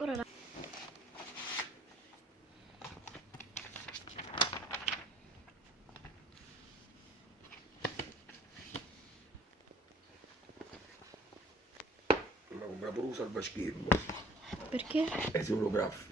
Ora la... Ma compra pure un salvaschermo. Perché? È solo graffi.